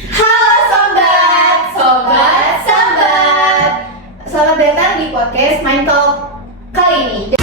Halo sobat, sobat. Selamat datang di podcast Mind Talk kali ini.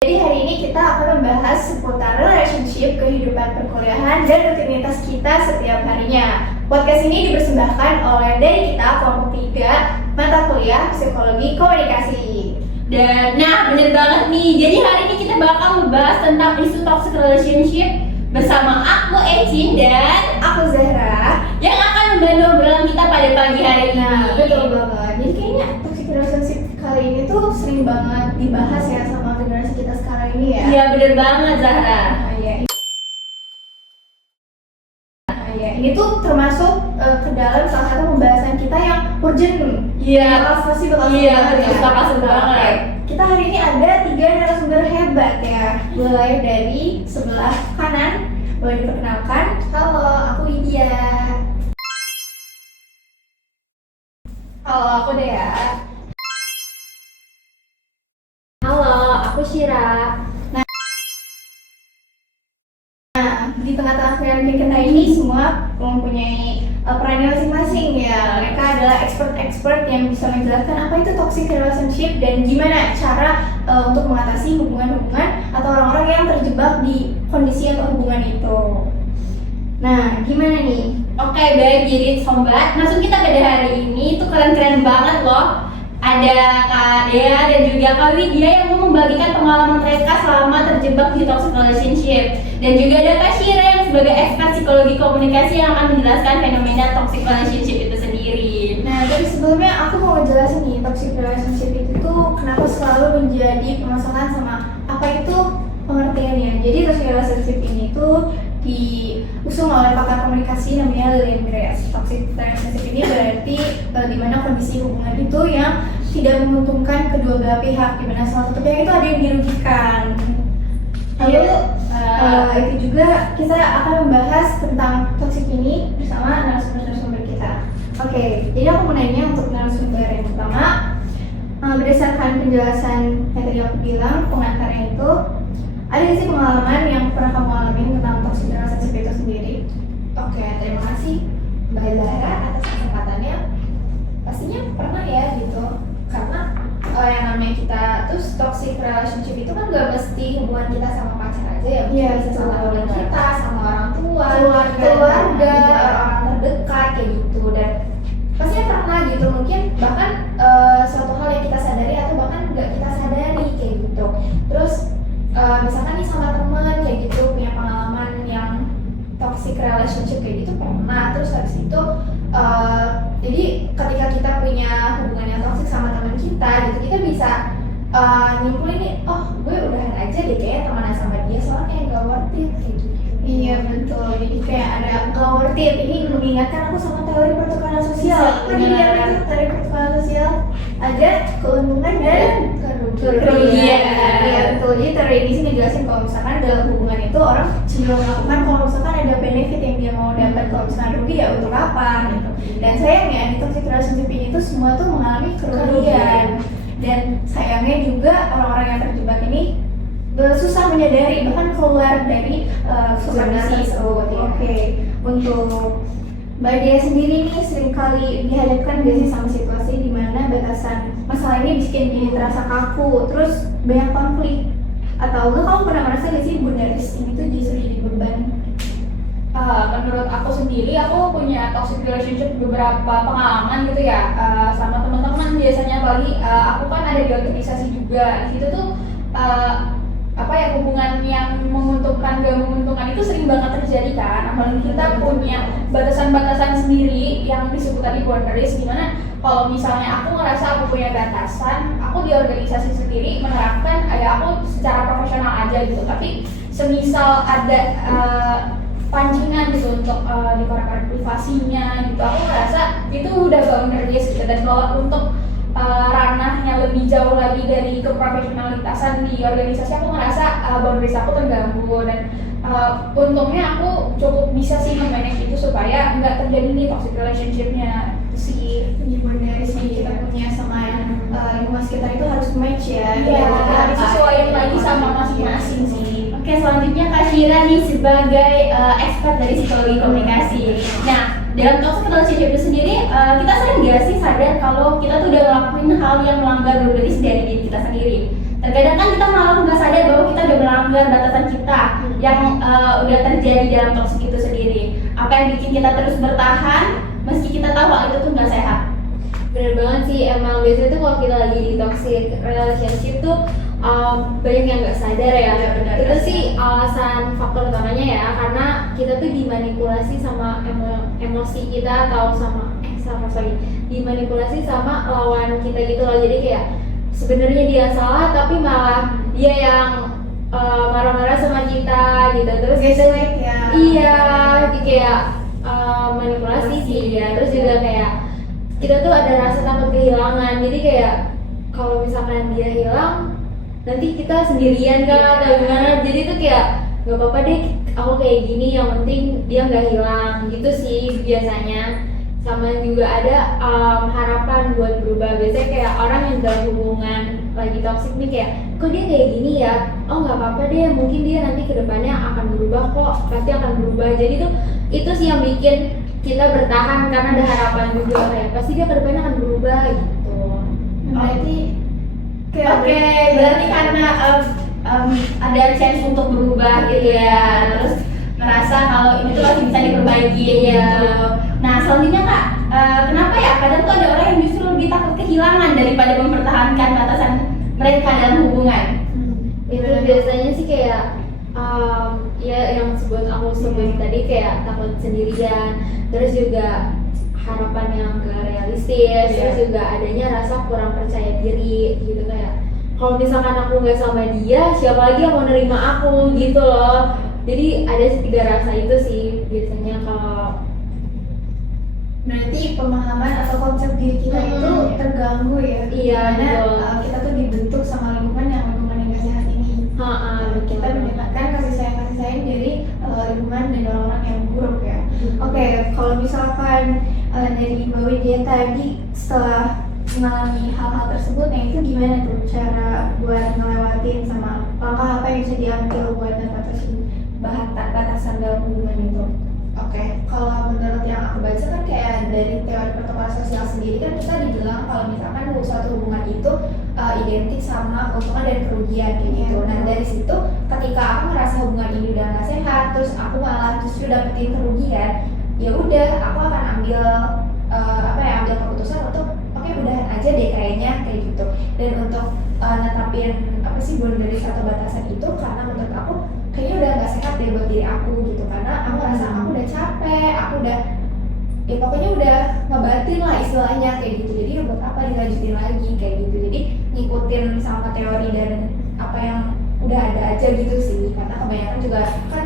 Jadi hari ini kita akan membahas seputar relationship, kehidupan perkuliahan, dan rutinitas kita setiap harinya. Podcast ini dipersembahkan oleh dari kita kelompok 3 mata kuliah Psikologi Komunikasi. Dan bener banget nih. Jadi hari ini kita bakal membahas tentang isu toxic relationship bersama aku Ecin dan Aku Zahra yang akan membantu obrolan kita pada pagi hari ini. Betul banget. Jadi kayaknya toxic relationship kali ini tuh sering banget dibahas ya sama generasi kita sekarang ini ya. Iya bener banget Zahra. Ini tuh termasuk ke dalam salah satu pembahasan kita yang urgent. Iya. Pasti bakal bakal banget. Kita hari ini ada 3 narasumber hebat ya. Mulai dari sebelah kanan, boleh diperkenalkan. Halo, aku Widya. Halo, aku Dea. Halo, aku Syira. Di tengah-tengah kalian kita ini semua mempunyai perannya masing-masing ya. Mereka adalah expert yang bisa menjelaskan apa itu toxic relationship dan gimana cara untuk mengatasi hubungan-hubungan atau orang-orang yang terjebak di kondisi atau hubungan itu. Nah, gimana nih? Oke baik, jadi sobat, langsung kita pada hari ini tuh keren-keren banget loh. Ada Kak Dea dan juga Kak Widya yang mau membagikan pengalaman mereka selama terjebak di toxic relationship. Dan juga ada Kak Syira yang sebagai expert psikologi komunikasi yang akan menjelaskan fenomena toxic relationship itu sendiri. Nah, tapi sebelumnya aku mau ngejelasin nih toxic relationship itu tuh kenapa selalu menjadi permasalahan sama apa itu pengertiannya. Jadi toxic relationship ini tuh diusung oleh pakar komunikasi namanya Lillian Grace. Toxic relationship ini berarti di mana kondisi hubungan itu yang tidak menguntungkan kedua belah pihak, di mana salah satu pihak itu ada yang dirugikan. Lalu itu juga kita akan membahas tentang toxic ini bersama narasumber kita. Oke, jadi aku mau nanya untuk narasumber yang pertama, berdasarkan penjelasan yang tadi aku bilang pengantarnya itu, ada nggak sih pengalaman yang pernah kamu alami tentang toxic relationship itu sendiri? Oke, terima kasih Mbak Zahra atas kesempatannya. Pastinya pernah ya gitu, karena yang namanya kita terus toxic relationship itu kan gak mesti hubungan kita sama pacar aja ya, bisa sama teman kita, sama orang tua, keluarga, orang terdekat kayak gitu. Dan pastinya pernah gitu, mungkin bahkan suatu hal yang kita sadari atau bahkan nggak kita sadari kayak gitu. Terus misalkan nih sama teman kayak gitu punya pengalaman yang toxic relationship kayak gitu pernah. Terus habis itu jadi ketika kita punya hubungan yang toxic sama teman kita gitu, kita bisa nyimpulin nih, oh gue udahan aja deh kayaknya temenan sama dia soalnya kayak gak worth it kayak gitu. Iya betul, jadi kayak ada gak worth it. Ini mengingatkan aku sama teori pertukaran sosial. Jadi dia itu teori pertukaran sosial ada keuntungan dan kerugian. Iya betul. Jadi teori ini sih ngejelasin kalau misalkan dalam hubungan itu orang cenderung melakukan kalau misalkan ada benefit yang dia mau dapat, kalau misalkan rugi ya untuk apa gitu. Dan sayangnya di toxic relationship ini tuh semua tuh mengalami kerugian. Dan sayangnya juga orang-orang yang terjebak ini susah menyadari bahkan keluar dari kondisi tersebut. Oke, untuk Mbak Dia sendiri nih seringkali dihadapkan gak sih sama situasi di mana batasan masalah ini bikin jadi terasa kaku, terus banyak konflik, atau enggak kamu pernah merasa gak sih boundaries ini tuh justru jadi beban? Menurut aku sendiri, aku punya toxic relationship beberapa pengalaman gitu ya, sama teman-teman biasanya. Apalagi aku kan ada di organisasi juga. Di situ tuh hubungan yang menguntungkan gak menguntungkan itu sering banget terjadi kan. Apalagi kita punya batasan-batasan sendiri yang disebut tadi boundaries, dimana kalau misalnya aku ngerasa aku punya batasan, aku di organisasi sendiri menerapkan aku secara profesional aja gitu. Tapi semisal ada pancingan gitu untuk dikorek-korek privasinya gitu, aku ngerasa itu udah boundaries gitu. Dan kalau untuk ranahnya lebih jauh lagi dari keprofesionalitasan di organisasi, aku ngerasa boundaries aku terganggu. Dan untungnya aku cukup bisa sih manage itu supaya nggak terjadi nih toxic relationship-nya Si boundaries yang kita punya sama lingkungan sekitar itu harus match ya. Iya, disesuaikan lagi sama masing-masing sih. Oke, Oke, selanjutnya Kak Syira nih sebagai expert dari psikologi komunikasi. Nah, dalam toxic relationship itu sendiri, kita sering nggak sih sadar kalau kita tuh udah ngelakuin hal yang melanggar boundaries dari diri kita sendiri. Terkadang kan kita malah nggak sadar bahwa kita udah melanggar batasan kita yang udah terjadi dalam toxic itu sendiri. Apa yang bikin kita terus bertahan meski kita tahu hal itu tuh nggak sehat. Bener banget sih, emang biasanya tuh kalau kita lagi di toxic relationship tuh banyak yang nggak sadar ya. Benar, Itu sih alasan faktor utamanya ya, karena kita tuh dimanipulasi sama emosi kita atau dimanipulasi sama lawan kita gitu loh. Jadi kayak sebenarnya dia salah tapi malah dia yang marah-marah sama kita gitu. Terus kita ya. iya, kayak manipulasi sih ya. Terus juga kayak kita tuh ada rasa takut kehilangan. Jadi kayak kalau misalkan dia hilang, nanti kita sendirian kan atau gimana. Jadi tuh kayak nggak apa-apa deh aku kayak gini, yang penting dia nggak hilang gitu sih biasanya. Sama juga ada harapan buat berubah. Biasanya kayak orang yang dalam hubungan lagi toxic nih kayak, kok dia kayak gini ya, oh nggak apa-apa deh, mungkin dia nanti kedepannya akan berubah kok, pasti akan berubah. Jadi tuh itu sih yang bikin kita bertahan, karena ada harapan juga kayak pasti dia kedepannya akan berubah gitu. Berarti Oke, berarti karena ada chance untuk berubah gitu ya, terus merasa kalau ini tuh masih bisa diperbaiki gitu. Nah, selanjutnya Kak, kenapa ya kadang tuh ada orang yang justru lebih takut kehilangan daripada mempertahankan batasan mereka dalam hubungan? Itu biasanya sih kayak ya yang aku sebut tadi, kayak takut sendirian, terus juga harapan yang gak realistis, terus juga adanya rasa kurang percaya diri gitu. Kayak kalau misalkan aku nggak sama dia, siapa lagi yang mau nerima aku gitu loh. Jadi ada tiga rasa itu sih biasanya. Kalau berarti pemahaman atau konsep diri kita itu terganggu ya. Iya, karena kita tuh dibentuk sama lingkungan yang gak sehat ini. Kita mendapatkan kasih sayang dari lingkungan dan orang-orang yang buruk ya. Oke, kalau misalkan dari Mbak Widya tadi setelah mengalami hal-hal tersebut, yang itu gimana tuh cara buat ngelewatin, sama langkah apa yang bisa diambil buat ngatasin batasan dalam hubungan itu? Oke, kalau menurut yang aku baca kan kayak dari teori protokol sosial sendiri kan kita dibilang kalau misalkan suatu hubungan itu identik sama keuntungan dan kerugian kayak gitu. Nah dari situ ketika aku merasa hubungan ini udah nggak sehat, terus aku malah justru dapetin kerugian, ya udah aku akan ambil ambil keputusan untuk udahan aja deh kayaknya kayak gitu. Dan untuk netapin boundary atau batasan itu, karena menurut aku kayaknya udah nggak sehat deh buat diri aku gitu, karena aku rasa aku udah capek, aku udah ya pokoknya udah ngebatin lah istilahnya kayak gitu. Jadi buat apa dilanjutin lagi kayak gitu. Jadi ngikutin sama teori dan apa yang udah ada aja gitu sih, karena kebanyakan juga kan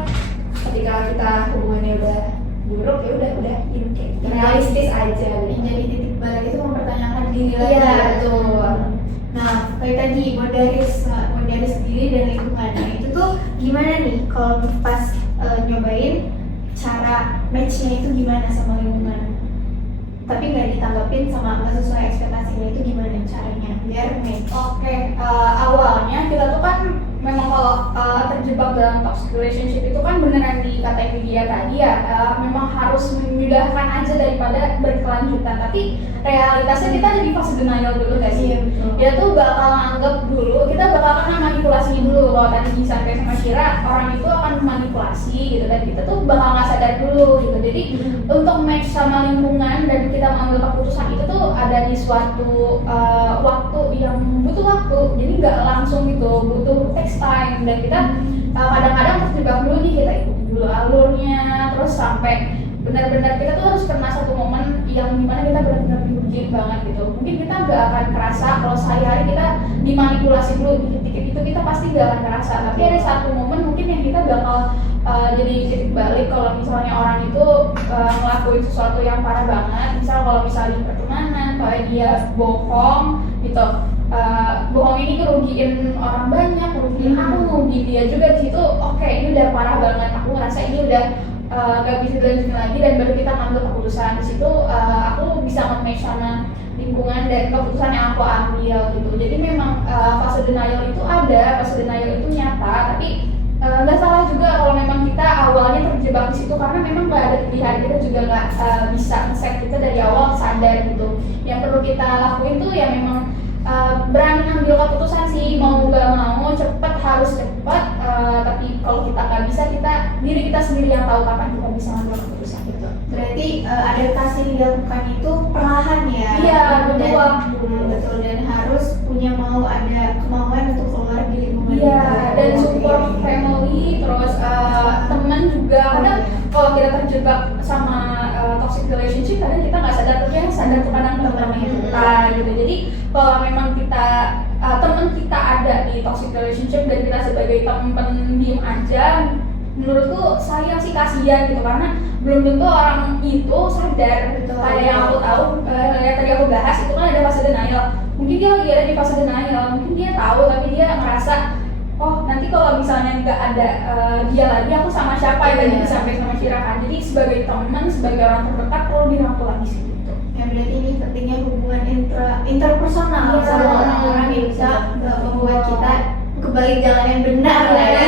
ketika kita hubungannya udah buruk ya udah ini kayak gitu. Realistis aja. Yang jadi titik balik itu mempertanyakan diri lagi. Iya betul. Nah kayak tadi boundaries diri dan lingkungan. Nah itu tuh gimana nih kalau pas nyobain cara matchnya itu gimana sama lingkungan, tapi nggak ditanggapin sama nggak sesuai ekspektasinya, itu gimana caranya biar match? Oke, awalnya kita tuh kan memang kalau terjebak dalam toxic relationship itu kan beneran dikatain dia tadi ya, memang harus memudahkan aja daripada berkelanjutan. Tapi realitasnya kita ada di fase denial dulu gak sih? Iya, betul. Dia tuh bakal anggap dulu, kita bakal kena manipulasinya dulu. Kalau tadi disampaikan sama Syira, orang itu akan manipulasi gitu, dan kita tuh bakal nggak sadar dulu gitu. Jadi untuk match sama lingkungan dan kita mengambil keputusan itu tuh ada di suatu waktu yang butuh waktu, jadi nggak langsung gitu, butuh text time. Dan kita kadang-kadang terjebak dulu nih, kita ikuti dulu alurnya, terus sampai benar-benar kita tuh harus kena satu momen yang dimana kita benar-benar diujiin banget gitu. Mungkin kita nggak akan kerasa kalau sehari-hari kita dimanipulasi dulu dikit-dikit, itu kita pasti nggak akan kerasa. Tapi ada satu momen mungkin yang kita bakal jadi titik balik kalau misalnya orang itu ngelakuin sesuatu yang parah banget. Misal kalau misalnya di pertemanan, kalau dia bohong gitu, bohong ini ngerugiin orang banyak, ngerugiin aku, ngerugiin dia juga di situ. Oke, ini udah parah banget, aku ngerasa ini udah gak bisa dilanjutin lagi, dan baru kita ngambil keputusan. Di situ aku bisa nge-match sama lingkungan dan keputusan yang aku ambil gitu. Jadi memang fase denial itu ada, fase denial itu nyata, tapi nggak salah juga kalau memang kita awalnya terjebak di situ, karena memang nggak ada pilihan, kita juga nggak bisa set kita dari awal sadar gitu. Yang perlu kita lakuin tuh ya memang berani ambil keputusan sih, mau nggak mau cepet harus cepet, tapi kalau kita nggak bisa, diri kita sendiri yang tahu kapan kita bisa ambil keputusan gitu. Berarti adaptasi yang dilakukan itu perlahan ya. Iya, Dan- betul. betul, dan harus punya ada kemauan untuk keluar di lingkungan Iya, itu. dan support family, terus teman juga. Kadang kalau kita terjebak sama toxic relationship, kadang kita nggak sadar, tapi yang sadar tuh kadang teman-teman kita gitu. Jadi kalau memang kita teman kita ada di toxic relationship dan kita sebagai teman diem aja, menurutku sayang sih, kasihan gitu, karena belum tentu orang itu sadar. Betul. Kayak yang aku tahu, yang tadi aku bahas itu kan ada fase denial. Mungkin dia lagi ada di fase denial, mungkin dia tahu tapi dia ngerasa, oh nanti kalau misalnya nggak ada dia lagi, aku sama siapa ya, tadi disampaikan sama Syira kan. Jadi sebagai teman, sebagai orang terdekat, perlu dirangkul lagi sih gitu. Ya berarti ini pentingnya hubungan interpersonal Iya. sama orang-orang yang bisa membuat kita kembali jalan yang benar lah ya.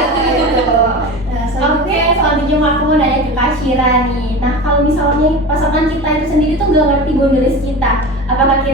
Oke, selanjutnya aku mau nanya ke Kak Syira nih. Nah, kalau misalnya pasangan kita itu sendiri tuh nggak ngerti boundaries kita, apakah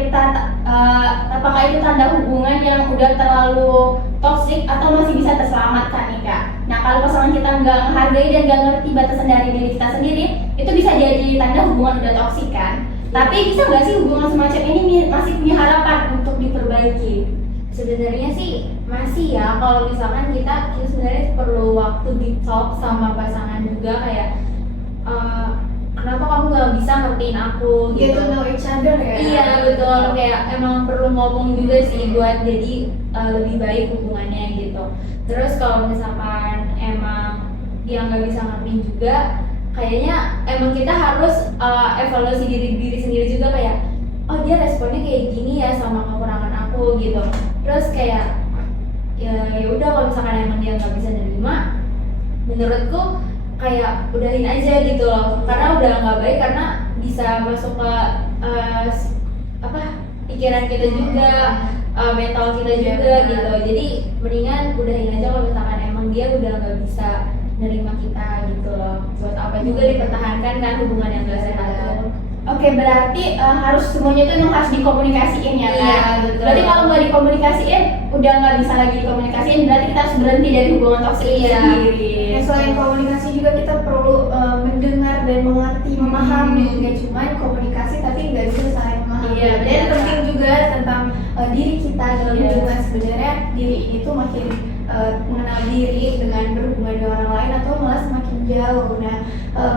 itu tanda hubungan yang udah terlalu toksik atau masih bisa terselamatkan nih Kak? Nah, kalau pasangan kita nggak menghargai dan nggak ngerti batasan dari diri kita sendiri, itu bisa jadi tanda hubungan udah toksik kan? Tapi bisa nggak sih hubungan semacam ini masih punya harapan untuk diperbaiki? Sebenarnya sih masih ya, kalau misalkan kita sebenarnya perlu waktu deep talk sama pasangan juga, kayak kenapa kamu nggak bisa ngertiin aku Get gitu. to know each other ya. Iya betul, kayak emang perlu ngomong juga sih buat jadi lebih baik hubungannya gitu. Terus kalau misalkan emang dia nggak bisa ngertiin juga, kayaknya emang kita harus evaluasi diri sendiri juga, kayak oh dia responnya kayak gini ya sama kekurangan aku gitu. Terus kayak ya udah, kalau misalkan emang dia nggak bisa nerima, menurutku kayak udahin aja gitu loh, karena udah nggak baik, karena bisa masuk ke pikiran kita juga, mental kita juga gitu. Jadi mendingan udahin aja kalau misalkan emang dia udah nggak bisa nerima kita gitu loh. Buat apa juga dipertahankan kan hubungan yang gak sehat tuh. Oke, berarti harus semuanya itu memang harus dikomunikasiin ya Kak? Iya, betul. Berarti kalau nggak dikomunikasiin, udah nggak bisa lagi dikomunikasiin, berarti kita harus berhenti dari hubungan toksik itu Iya. sendiri. Ya, selain komunikasi juga kita perlu mendengar dan mengerti, memahami. Nggak cuma komunikasi tapi nggak bisa saling memahami. Iya, Dan benar. penting juga tentang diri kita dalam Iya. hubungan. Sebenarnya diri ini tuh makin mengenal diri dengan berhubungan dengan orang lain atau malah semakin jauh. Nah,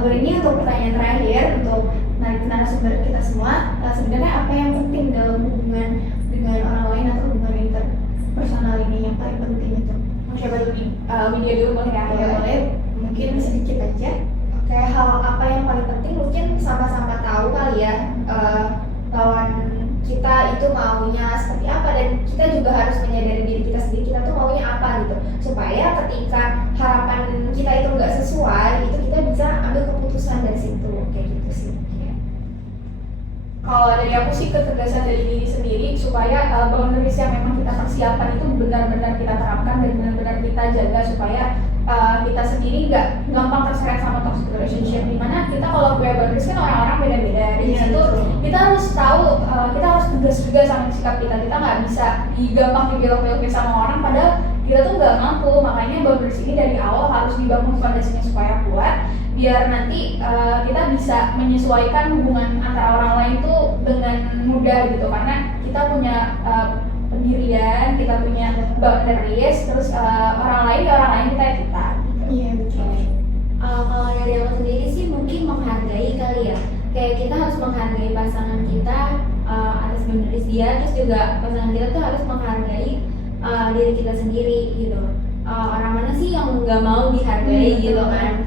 ini untuk pertanyaan terakhir untuk narasumber kita semua, sebenarnya apa yang penting dalam hubungan dengan orang lain atau hubungan interpersonal ini yang paling penting itu? Mau coba dulu nih, media dulu boleh ya? Ya boleh, mungkin sedikit aja. Oke, hal apa yang paling penting mungkin sama-sama tahu kali ya, lawan kita itu maunya seperti apa, dan kita juga harus menyadari diri kita sendiri, kita tuh maunya apa gitu, supaya ketika harapan kita itu nggak sesuai, itu kita bisa ambil keputusan dari situ, kayak gitu sih. Kalau dari aku sih ketegasan dari diri sendiri, supaya boundaries yang memang kita persiapkan itu benar-benar kita terapkan dan benar-benar kita jaga, supaya kita sendiri nggak gampang terseret sama toxic relationship. Dimana kita kalau punya boundaries kan orang-orang beda-beda, di Iya, situ betul. kita harus tahu, kita harus tegas juga sama sikap kita nggak bisa gampang dibelok-belokin sama orang, padahal kita tuh nggak mampu. Makanya boundaries ini dari awal harus dibangun fondasinya supaya kuat, biar nanti kita bisa menyesuaikan hubungan antara orang lain tuh dengan mudah gitu, karena kita punya pendirian, kita punya boundaries, terus orang lain kita gitu. Iya betul. Kalau dari aku sendiri sih mungkin menghargai kali ya, kayak kita harus menghargai pasangan kita atas boundaries dia, terus juga pasangan kita tuh harus menghargai diri kita sendiri gitu. Orang mana sih yang nggak mau dihargai gitu kan?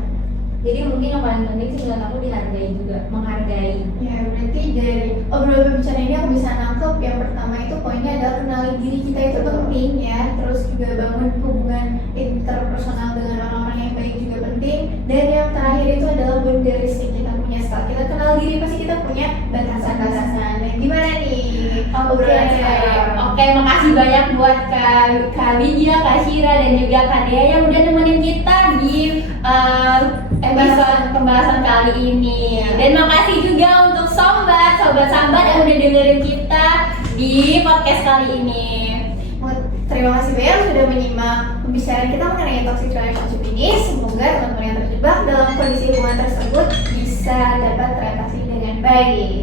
Jadi mungkin yang paling penting sih menurut aku dihargai juga, menghargai. Ya berarti dari obrolan pembicaraan ini aku bisa nangkep yang pertama itu poinnya adalah kenali diri kita itu penting ya, terus juga bangun hubungan interpersonal dengan orang-orang yang baik juga penting, dan yang terakhir itu adalah boundaries yang kita punya. Setelah kita kenal diri pasti kita punya batasan-batasan. Nah, gimana nih? Oke, obrolan saya? oke Oke, makasih banyak buat Kak Widya, Kak Syira, dan juga Kak Dea yang udah nemenin kita di episode pembahasan kali ini. Dan makasih juga untuk sobat sambat yang udah dengerin kita di podcast kali ini. Terima kasih banyak sudah menyimak pembicaraan kita mengenai toxic relationship ini. Semoga teman-teman yang terjebak dalam kondisi hubungan tersebut bisa dapat teratasi dengan baik.